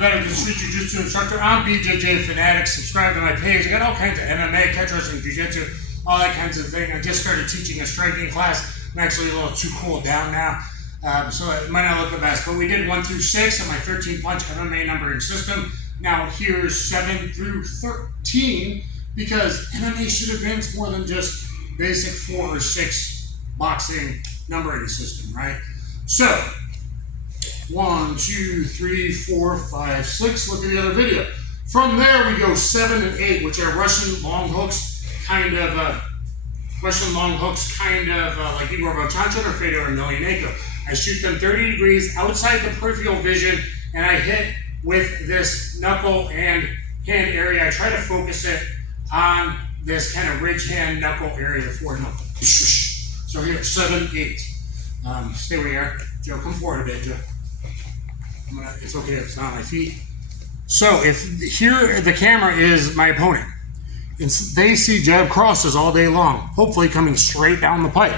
AIKIDO, Street Jiu-Jitsu instructor. I'm BJJ Fanatic. Subscribe to my page. I got all kinds of MMA, catch wrestling, jiu-jitsu, all that kinds of thing. I just started teaching a striking class. I'm actually a little too cooled down now, so it might not look the best. But we did 1 through 6 on my 13-punch MMA numbering system. Now here's 7 through 13 because MMA should advance more than just basic 4 or 6 boxing numbering system, right? So 1, 2, 3, 4, 5, 6. Look at the other video. From there we go 7 and 8, which are Russian long hooks, kind of like Revolver or Fedor or Emelianenko. I shoot them 30 degrees outside the peripheral vision, and I hit with this knuckle and hand area. I try to focus it on this kind of ridge hand knuckle area, the foreknuckle. So here, 7, 8. Stay where you are. Joe, come forward a bit, Joe. It's okay if it's not on my feet. So if here the camera is my opponent, and they see jab crosses all day long, hopefully coming straight down the pipe.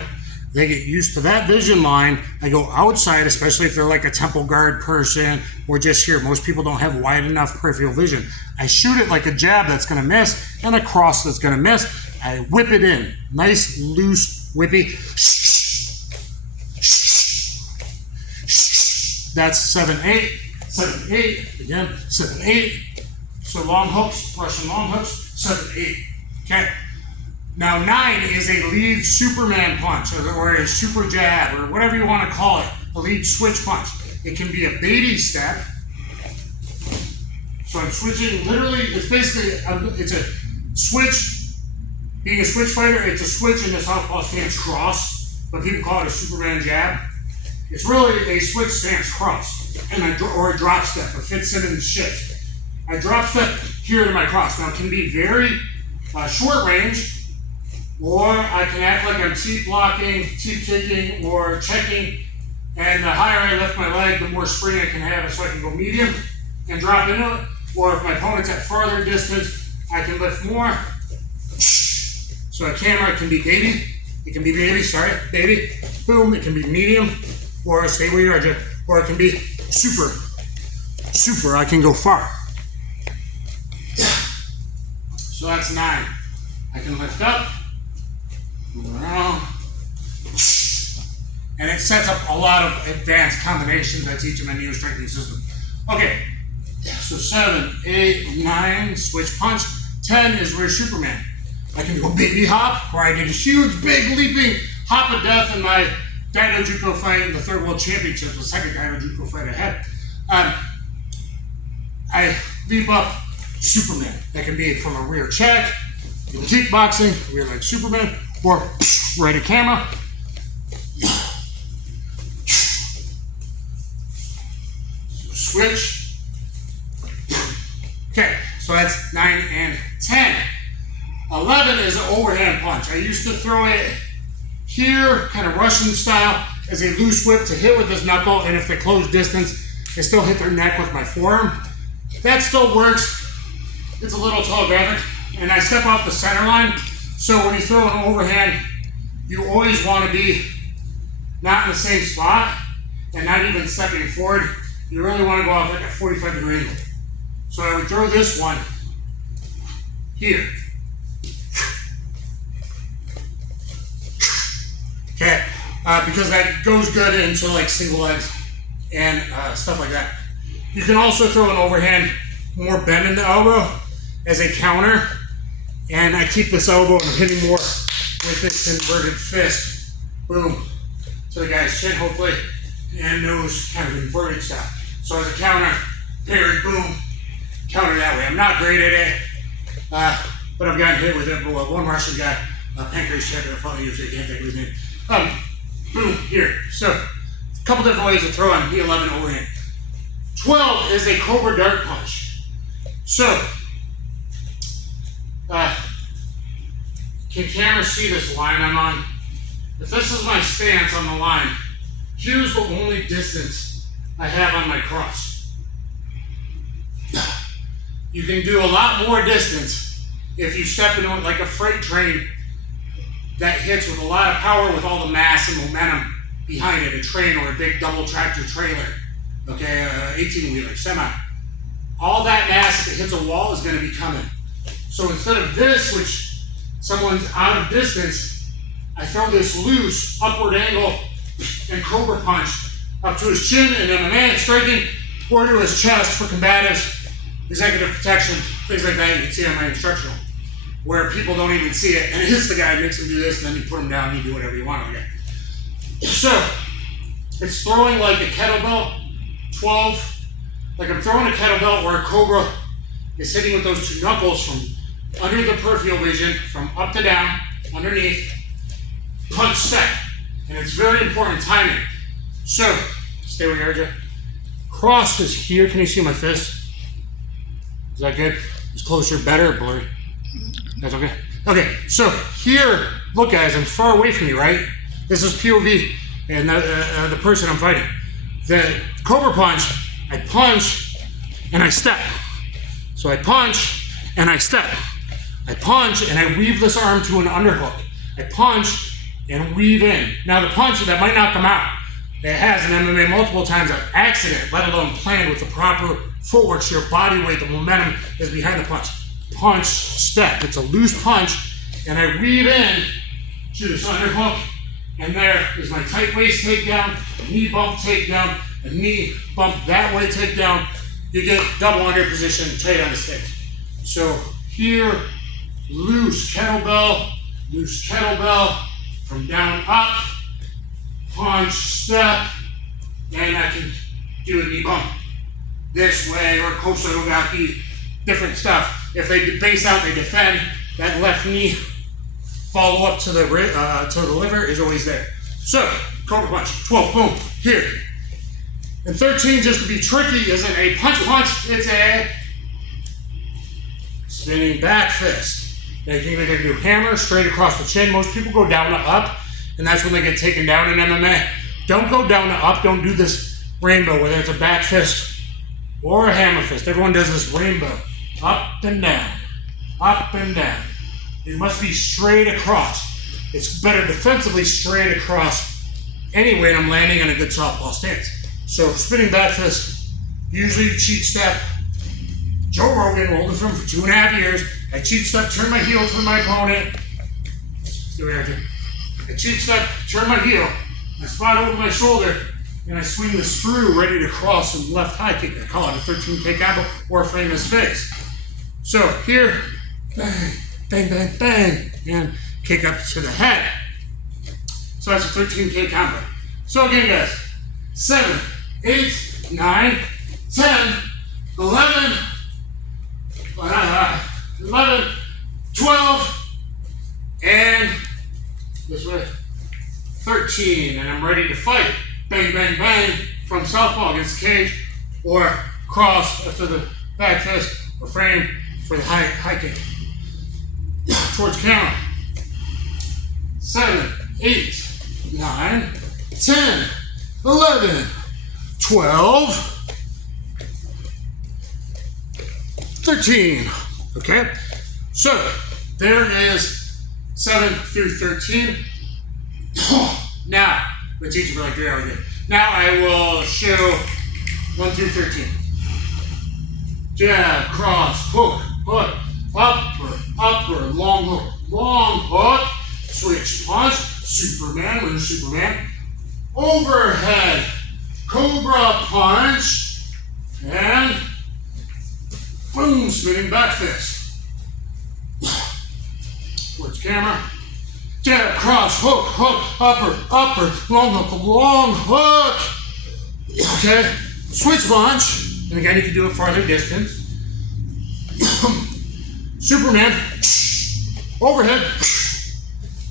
They get used to that vision line. I go outside, especially if they're like a temple guard person or just here. Most people don't have wide enough peripheral vision. I shoot it like a jab that's going to miss and a cross that's going to miss. I whip it in. Nice, loose, whippy. That's 7, 8. 7, 8. Again, 7, 8. So long hooks, Russian long hooks. 7, 8. Okay. Now 9 is a lead Superman punch or a super jab or whatever you want to call it. A lead switch punch. It can be a baby step. So I'm switching. Literally, it's basically it's a switch. Being a switch fighter, it's a switch in the southpaw stance cross, but people call it a Superman jab. It's really a switch stance cross, and or a drop step, a Fitzsimmons shift. I drop step here to my cross. Now it can be very short range, or I can act like I'm teep blocking, teep kicking, or checking. And the higher I lift my leg, the more spring I can have, so I can go medium and drop into it. Or if my opponent's at farther distance, I can lift more. So a camera can be baby. It can be baby, baby. Boom. It can be medium, or stay where you are, or it can be super. Super. I can go far. So that's 9. I can lift up, move around, and it sets up a lot of advanced combinations I teach in my new striking system. Okay, so 7, 8, 9, switch punch. 10 is where Superman. I can go baby hop, where I did a huge, big, leaping hop of death in my Daido Judo fight in the 3rd World Championship, the 2nd Daido Judo fight I had. I leap up Superman. That can be from a rear check, in kickboxing, rear leg Superman, or right at camera. Switch. Okay, so that's 9 and 10. 11 is an overhand punch. I used to throw it here, kind of Russian style, as a loose whip to hit with this knuckle, and if they close distance, I still hit their neck with my forearm. That still works. It's a little telegraphic, and I step off the center line. So when you throw an overhand, you always want to be not in the same spot and not even stepping forward. You really want to go off like a 45-degree angle. So I would throw this one here. Okay, because that goes good into like single legs and stuff like that. You can also throw an overhand, more bend in the elbow as a counter, and I keep this elbow and I'm hitting more with this inverted fist. Boom, to the guy's chin hopefully, and nose kind of inverted style. So as a counter, parry, boom, counter that way. I'm not great at it, but I've gotten hit with it. But one Russian guy, Pancrase checker, I can't think of his name. Boom, here. So a couple different ways to throw on the 11 overhand. 12 is a Cobra dart punch. So, can camera see this line I'm on? If this is my stance on the line, here's the only distance I have on my cross. You can do a lot more distance if you step into it like a freight train that hits with a lot of power with all the mass and momentum behind it, a train or a big double tractor trailer, okay, 18-wheeler, semi. all that mass, if it hits a wall, is going to be coming. So instead of this, which someone's out of distance, I throw this loose, upward angle, and Cobra punch up to his chin in MMA striking, or to his chest for combatives, executive protection, things like that. You can see on my instructional, where people don't even see it, and it hits the guy, makes him do this, and then you put him down and you do whatever you want again. So, it's throwing like a kettlebell, 12, like I'm throwing a kettlebell where a Cobra is hitting with those two knuckles from under the peripheral vision, from up to down, underneath, punch step. And it's very important timing. So, stay where you are, Jay. Cross is here. Can you see my fist? Is that good? Is closer better or blurry? That's okay? Okay, so here, look guys, I'm far away from you, right? This is POV and the person I'm fighting. The Cobra punch, I punch and I step. So I punch and I step. I punch and I weave this arm to an underhook. I punch and weave in. Now the punch, that might not come out. It has in MMA multiple times an accident, let alone planned with the proper footwork, so your body weight, the momentum is behind the punch. Punch, step. It's a loose punch, and I weave in to this underhook, and there is my tight waist takedown, a knee bump takedown, a knee bump that way takedown. You get double under position, tight on the stick. So here, loose kettlebell, from down up, punch, step, and I can do a knee bump this way, or kosorogaki, different stuff. If they base out, they defend, that left knee follow up to the liver is always there. So, Cobra punch, 12, boom, here. And 13, just to be tricky, isn't a punch, it's a spinning back fist. Now you can either do hammer straight across the chin. Most people go down to up, and that's when they get taken down in MMA. Don't go down to up, don't do this rainbow, whether it's a back fist or a hammer fist. Everyone does this rainbow. Up and down, up and down. It must be straight across. It's better defensively straight across anyway, and I'm landing on a good softball stance. So spinning back fist, usually cheat step. Joe Rogan rolled it from for 2.5 years. I cheat step, turn my heel for my opponent. See what I do? I cheat step, turn my heel, I spot over my shoulder, and I swing this through ready to cross and left high kick. I call it a 13K combo or frame his face. So here, bang, bang, bang, bang, and kick up to the head. So that's a 13K combo. So again, guys, 7, 8, 9, 10, 11, 12, and this way, 13, and I'm ready to fight. Bang, bang, bang, from southpaw against the cage, or cross after the back fist, or frame for the high kick. Towards camera. 7, 8, 9, 10, 11, 12, 13. Okay? So, there is 7 through 13. Now, I'm going to teach you for like 3 hours again. Now I will show 1 through 13. Jab, cross, hook, hook, upper, long hook, switch punch, Superman with a Superman, overhead, Cobra punch, and boom, spinning back fist. Towards camera. Jab, cross, hook, upper, long hook. Okay, switch punch, and again you can do it farther distance. Superman, overhead,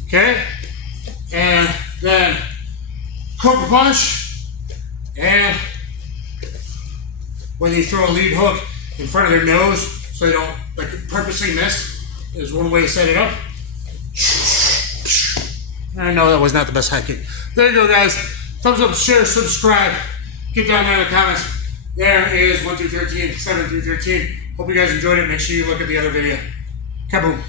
okay, and then Cobra punch, and when you throw a lead hook in front of their nose so they don't like purposely miss is one way to set it up. I know that was not the best high kick. There you go, guys. Thumbs up, share, subscribe. Get down there in the comments. There is 1 through 13, 7 through 13. Hope you guys enjoyed it. Make sure you look at the other video. Kaboom.